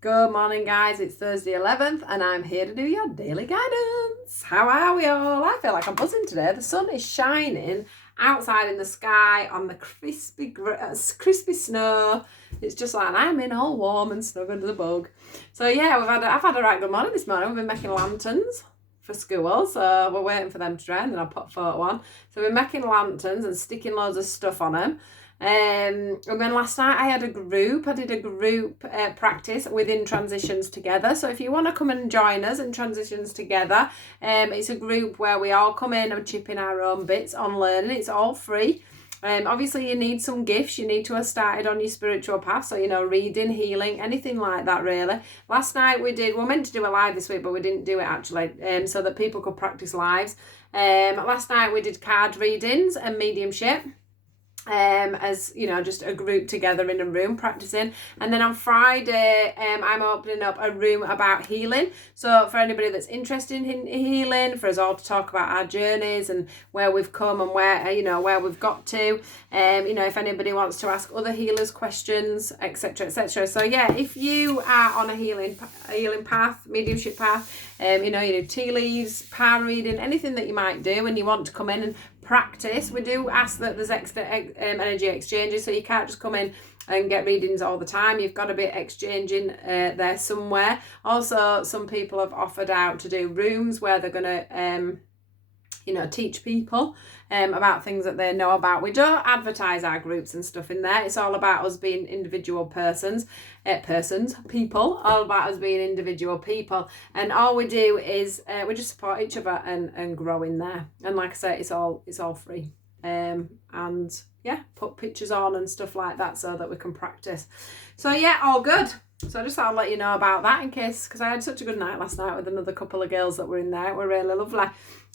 Good morning, guys. It's Thursday 11th and I'm here to do your daily guidance. How are we all? I feel like I'm buzzing today. The sun is shining outside in the sky on the crispy snow. It's just like I'm in all warm and snug under the bug. So yeah, I've had a right good morning this morning. We've been making lanterns for school, so we're waiting for them to dry and then I'll put a photo on. So we're making lanterns and sticking loads of stuff on them. And then last night I did a group practice within Transitions Together. So if you want to come and join us in Transitions Together, it's a group where we all come in and chip in our own bits on learning. It's all free. Obviously you need some gifts. You need to have started on your spiritual path, so reading, healing, anything like that really. Last night we're meant to do a live this week, but we didn't do it actually, so that people could practice lives. Last night we did card readings and mediumship. As just a group together in a room practicing. And then on Friday I'm opening up a room about healing, so for anybody that's interested in healing, for us all to talk about our journeys and where we've come and where we've got to, if anybody wants to ask other healers questions, etc, etc. So yeah, if you are on a healing path, mediumship path, you do tea leaves, palm reading, anything that you might do, and you want to come in and practice, we do ask that there's extra energy exchanges, so you can't just come in and get readings all the time. You've got to be exchanging there somewhere. Also, some people have offered out to do rooms where they're going to teach people about things that they know about. We don't advertise our groups and stuff in there. It's all about us being individual people, all about us being individual people. And all we do is we just support each other and grow in there. And like I say, it's all free. And yeah, put pictures on and stuff like that so that we can practice. So yeah, all good. So I just thought I'd let you know about that in case, because I had such a good night last night with another couple of girls that were in there. It were really lovely.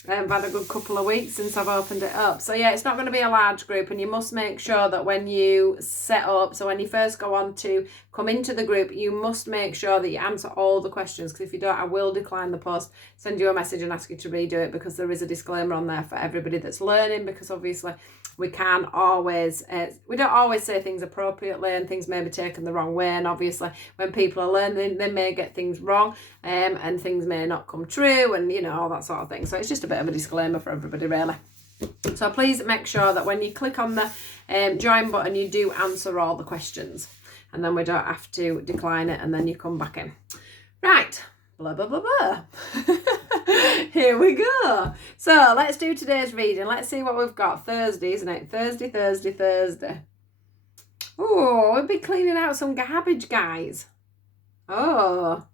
I've had a good couple of weeks since I've opened it up. So yeah, it's not going to be a large group, and you must make sure that when you set up, so when you first go on to come into the group, you must make sure that you answer all the questions, because if you don't, I will decline the post, send you a message and ask you to redo it, because there is a disclaimer on there for everybody that's learning, because obviously we don't always say things appropriately, and things may be taken the wrong way, and obviously when people are learning they may get things wrong, and things may not come true, and all that sort of thing. So it's just a bit of a disclaimer for everybody really. So please make sure that when you click on the join button, you do answer all the questions, and then we don't have to decline it and then you come back in. Right, blah blah blah blah. Here we go. So let's do today's reading. Let's see what we've got. Thursday, isn't it? Thursday. Oh, we'll be cleaning out some garbage, guys. Oh.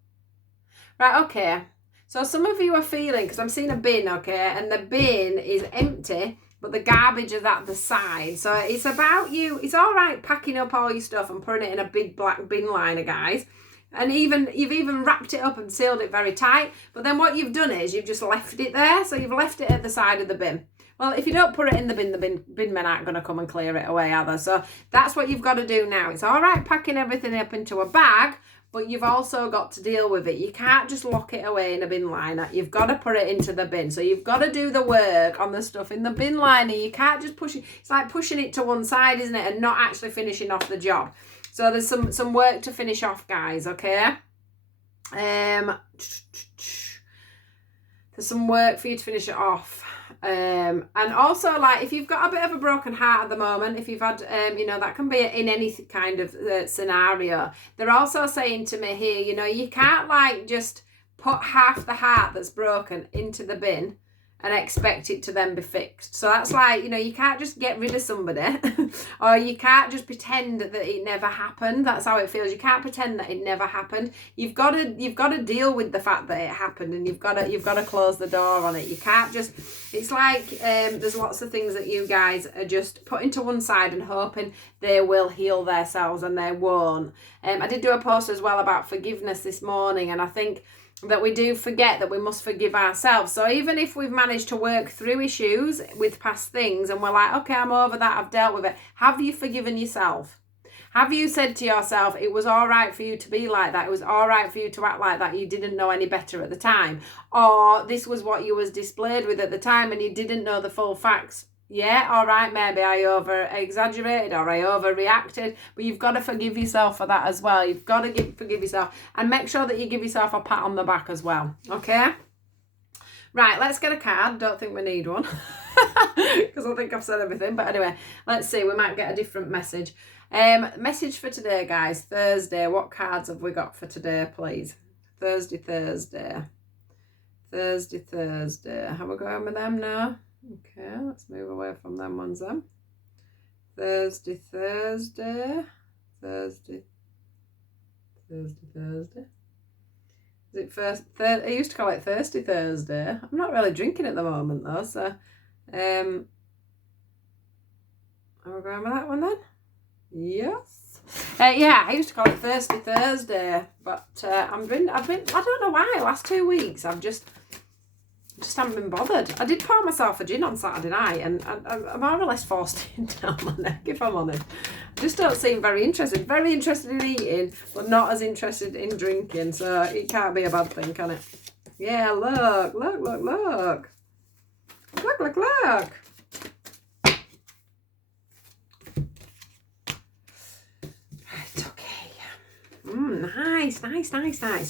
Right, okay. So some of you are feeling, because I'm seeing a bin, okay, and the bin is empty, but the garbage is at the side. So it's about you. It's all right packing up all your stuff and putting it in a big black bin liner, guys. And you've even wrapped it up and sealed it very tight. But then what you've done is you've just left it there. So you've left it at the side of the bin. Well, if you don't put it in the bin men aren't going to come and clear it away, are they? So that's what you've got to do now. It's all right packing everything up into a bag, but you've also got to deal with it. You can't just lock it away in a bin liner. You've got to put it into the bin. So you've got to do the work on the stuff in the bin liner. You can't just push it. It's like pushing it to one side, isn't it? And not actually finishing off the job. So there's some work to finish off, guys, okay? There's some work for you to finish it off. And also, like, if you've got a bit of a broken heart at the moment, if you've had, that can be in any kind of scenario. They're also saying to me here, you can't, like, just put half the heart that's broken into the bin and expect it to then be fixed. So that's like, you can't just get rid of somebody or you can't just pretend that it never happened. That's how it feels. You can't pretend that it never happened. You've got to deal with the fact that it happened, and you've got to close the door on it. You can't just, it's like there's lots of things that you guys are just putting to one side and hoping they will heal themselves, and they won't. I did do a post as well about forgiveness this morning, and I think that we do forget that we must forgive ourselves. So even if we've managed to work through issues with past things and we're like, okay, I'm over that, I've dealt with it, have you forgiven yourself? Have you said to yourself, it was all right for you to be like that, it was all right for you to act like that, you didn't know any better at the time, or this was what you was displayed with at the time and you didn't know the full facts Yeah, all right, maybe I over-exaggerated or I overreacted, but you've got to forgive yourself for that as well. You've got to forgive yourself and make sure that you give yourself a pat on the back as well, okay? Right, let's get a card. Don't think we need one because I think I've said everything. But anyway, let's see. We might get a different message. Message for today, guys. Thursday. What cards have we got for today, please? Thursday. Have we going with them now? Okay, let's move away from them ones then. Thursday. Is it first? I used to call it Thirsty Thursday. I'm not really drinking at the moment though, so are we going with that one then? Yes. Yeah, I used to call it Thirsty Thursday, but I've been. I don't know why. Last 2 weeks, I've just haven't been bothered. I did pour myself a gin on Saturday night, and I'm more or less forced it down my neck, if I'm honest. I just don't seem very interested. Very interested in eating, but not as interested in drinking. So it can't be a bad thing, can it? Yeah, look. Nice.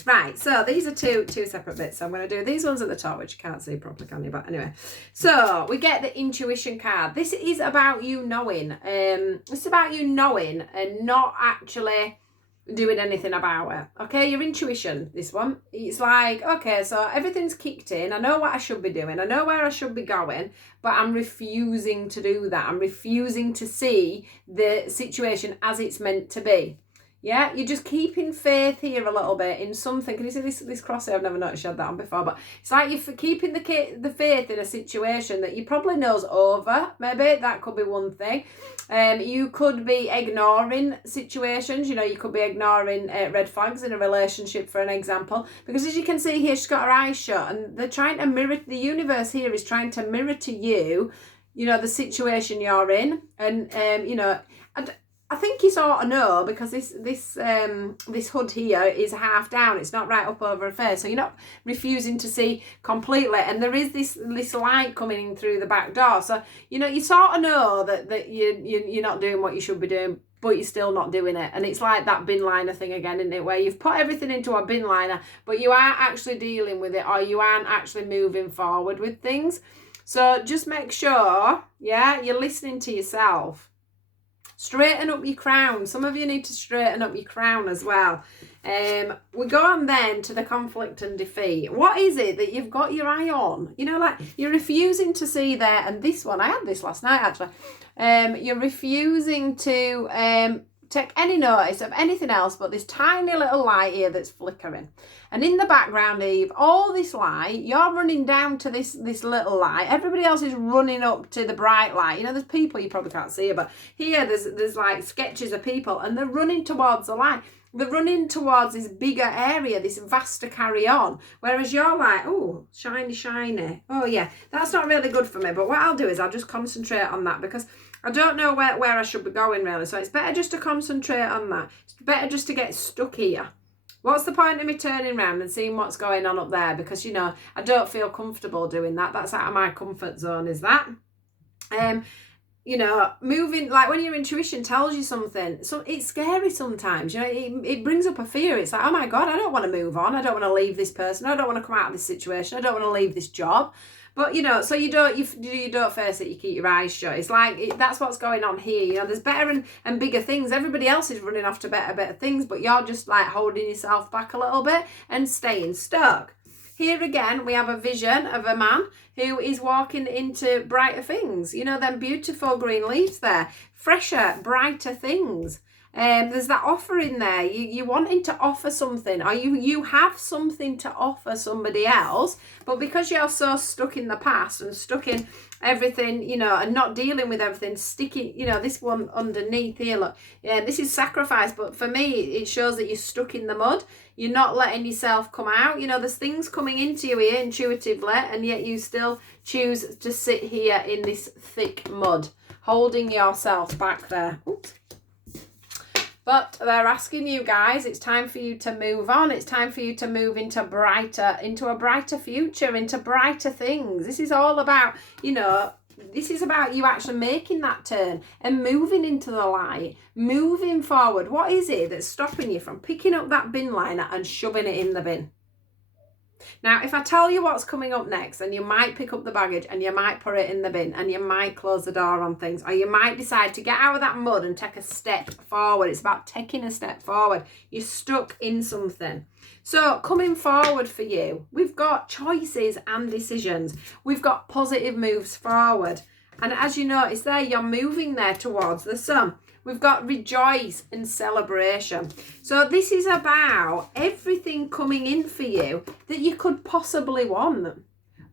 Right, so these are two separate bits. So I'm going to do these ones at the top, which you can't see properly, can you? But anyway, so we get the intuition card. This is about you knowing. It's about you knowing and not actually doing anything about it. Okay, your intuition, this one. It's like, okay, so everything's kicked in. I know what I should be doing. I know where I should be going, but I'm refusing to do that. I'm refusing to see the situation as it's meant to be. Yeah, you're just keeping faith here a little bit in something. Can you see this cross here? I've never noticed you had that on before, but it's like you're keeping the faith in a situation that you probably know's over. Maybe that could be one thing. You could be ignoring situations. You know, you could be ignoring red flags in a relationship, for an example, because as you can see here, she's got her eyes shut, and they're trying to mirror. The universe here is trying to mirror to you, you know, the situation you're in, and you know. I think you sort of know, because this hood here is half down. It's not right up over her face, so you're not refusing to see completely. And there is this light coming in through the back door, so you know you sort of know that you're not doing what you should be doing, but you're still not doing it. And it's like that bin liner thing again, isn't it? Where you've put everything into a bin liner, but you aren't actually dealing with it, or you aren't actually moving forward with things. So just make sure, yeah, you're listening to yourself. Straighten up your crown. Some of you need to straighten up your crown as well. We go on then to the conflict and defeat. What is it that you've got your eye on? You know, like you're refusing to see there. And this one, I had this last night actually. You're refusing to take any notice of anything else but this tiny little light here that's flickering. And in the background, Eve, all this light, you're running down to this little light. Everybody else is running up to the bright light. You know, there's people, you probably can't see it, but here there's like sketches of people, and they're running towards the light. They're running towards this bigger area, this vaster carry on. Whereas you're like, oh, shiny. Oh, yeah, that's not really good for me. But what I'll do is I'll just concentrate on that, because I don't know where I should be going, really. So it's better just to concentrate on that. It's better just to get stuck here. What's the point of me turning around and seeing what's going on up there? Because, you know, I don't feel comfortable doing that. That's out of my comfort zone, is that? You know, moving, like when your intuition tells you something, so it's scary sometimes, you know, it brings up a fear. It's like, oh my God, I don't want to move on. I don't want to leave this person. I don't want to come out of this situation. I don't want to leave this job. But, you know, so you don't face it, you keep your eyes shut. It's like, that's what's going on here. You know, there's better and bigger things. Everybody else is running off to better things, but you're just like holding yourself back a little bit and staying stuck. Here again, we have a vision of a man who is walking into brighter things. You know, them beautiful green leaves there. Fresher, brighter things. There's that offer in there. You wanting to offer something, or you have something to offer somebody else, but because you're so stuck in the past and stuck in everything, you know, and not dealing with everything, sticking, you know, this one underneath here, look, yeah, this is sacrifice, but for me it shows that you're stuck in the mud. You're not letting yourself come out. You know, there's things coming into you here intuitively, and yet you still choose to sit here in this thick mud, holding yourself back there. Oops. But they're asking you guys, it's time for you to move on. It's time for you to move into a brighter future, into brighter things. This is all about, you know, this is about you actually making that turn and moving into the light, moving forward. What is it that's stopping you from picking up that bin liner and shoving it in the bin? Now, if I tell you what's coming up next, then you might pick up the baggage and you might put it in the bin and you might close the door on things, or you might decide to get out of that mud and take a step forward. It's about taking a step forward. You're stuck in something. So coming forward for you, we've got choices and decisions. We've got positive moves forward. And as you notice there, you're moving there towards the sun. We've got rejoice and celebration. So this is about everything coming in for you that you could possibly want.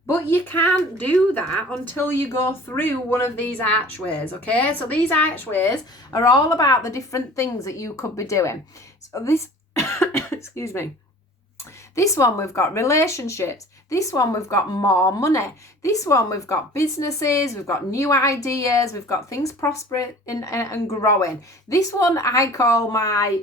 But you can't do that until you go through one of these archways, okay? So these archways are all about the different things that you could be doing. So this, excuse me. This one we've got relationships. This one we've got more money. This one we've got businesses. We've got new ideas. We've got things prospering and growing. This one I call my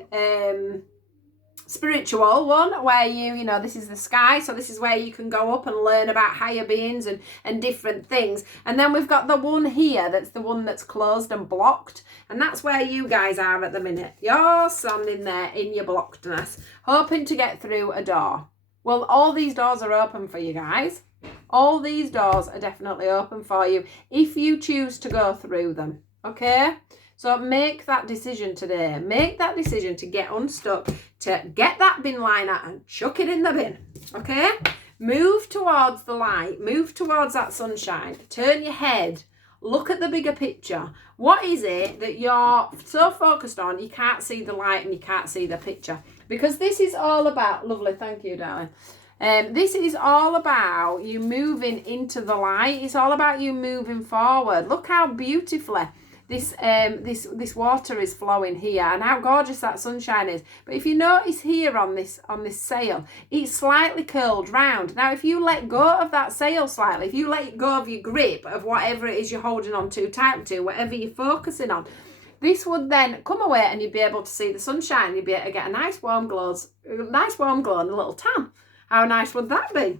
spiritual one, where you know, this is the sky. So this is where you can go up and learn about higher beings and different things. And then we've got the one here, that's the one that's closed and blocked. And that's where you guys are at the minute. You're standing there in your blockedness, hoping to get through a door. Well, all these doors are open for you guys. All these doors are definitely open for you if you choose to go through them, okay? So make that decision today. Make that decision to get unstuck, to get that bin liner and chuck it in the bin, okay? Move towards the light. Move towards that sunshine. Turn your head. Look at the bigger picture. What is it that you're so focused on you can't see the light and you can't see the picture? Because this is all about, lovely, thank you, darling. This is all about you moving into the light. It's all about you moving forward. Look how beautifully this water is flowing here and how gorgeous that sunshine is. But if you notice here on this sail, it's slightly curled round. Now if you let go of that sail slightly, if you let go of your grip of whatever it is you're holding on to, tight to, whatever you're focusing on, this would then come away and you'd be able to see the sunshine. You'd be able to get a nice warm glow and a little tan. How nice would that be?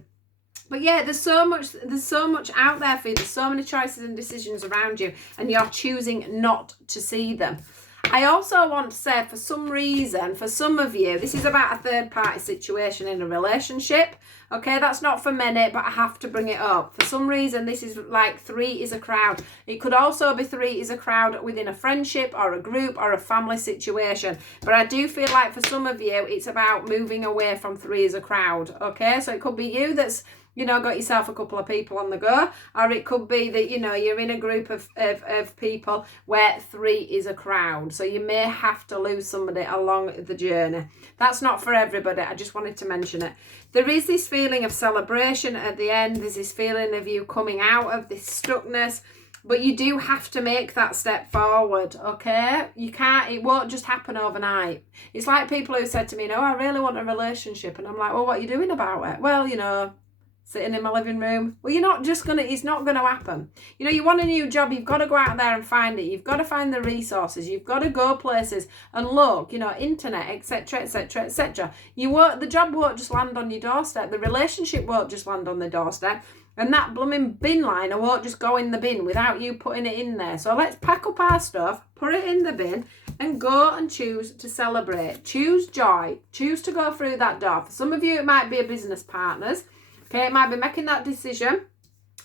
But yeah, there's so much out there for you. There's so many choices and decisions around you, and you're choosing not to see them. I also want to say, for some reason, for some of you, this is about a third party situation in a relationship. Okay, that's not for many, but I have to bring it up. For some reason, this is like 3 is a crowd. It could also be 3 is a crowd within a friendship or a group or a family situation. But I do feel like for some of you, it's about moving away from 3 is a crowd. Okay, so it could be you that's, you know, got yourself a couple of people on the go, or it could be that, you know, you're in a group of people where 3 is a crowd. So you may have to lose somebody along the journey. That's not for everybody. I just wanted to mention it. There is this feeling of celebration at the end. There's this feeling of you coming out of this stuckness. But you do have to make that step forward, okay? You can't, it won't just happen overnight. It's like people who said to me, no, I really want a relationship. And I'm like, well, what are you doing about it? Well, you know, sitting in my living room. Well, you're not just going to, it's not going to happen. You know, you want a new job, you've got to go out there and find it. You've got to find the resources. You've got to go places and look, you know, internet, etc., etc., etc. The job won't just land on your doorstep. The relationship won't just land on the doorstep. And that blooming bin liner won't just go in the bin without you putting it in there. So let's pack up our stuff, put it in the bin, and go and choose to celebrate. Choose joy. Choose to go through that door. For some of you, it might be a business partner's. Okay, it might be making that decision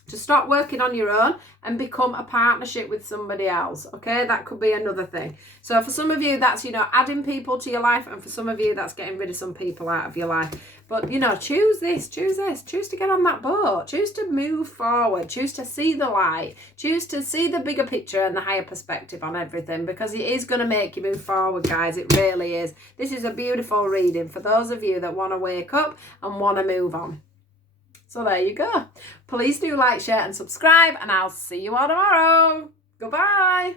to stop working on your own and become a partnership with somebody else. Okay, that could be another thing. So for some of you, that's, you know, adding people to your life, and for some of you, that's getting rid of some people out of your life. But, you know, choose this, choose to get on that boat, choose to move forward, choose to see the light, choose to see the bigger picture and the higher perspective on everything, because it is going to make you move forward, guys. It really is. This is a beautiful reading for those of you that want to wake up and want to move on. So there you go. Please do like, share and subscribe, and I'll see you all tomorrow. Goodbye.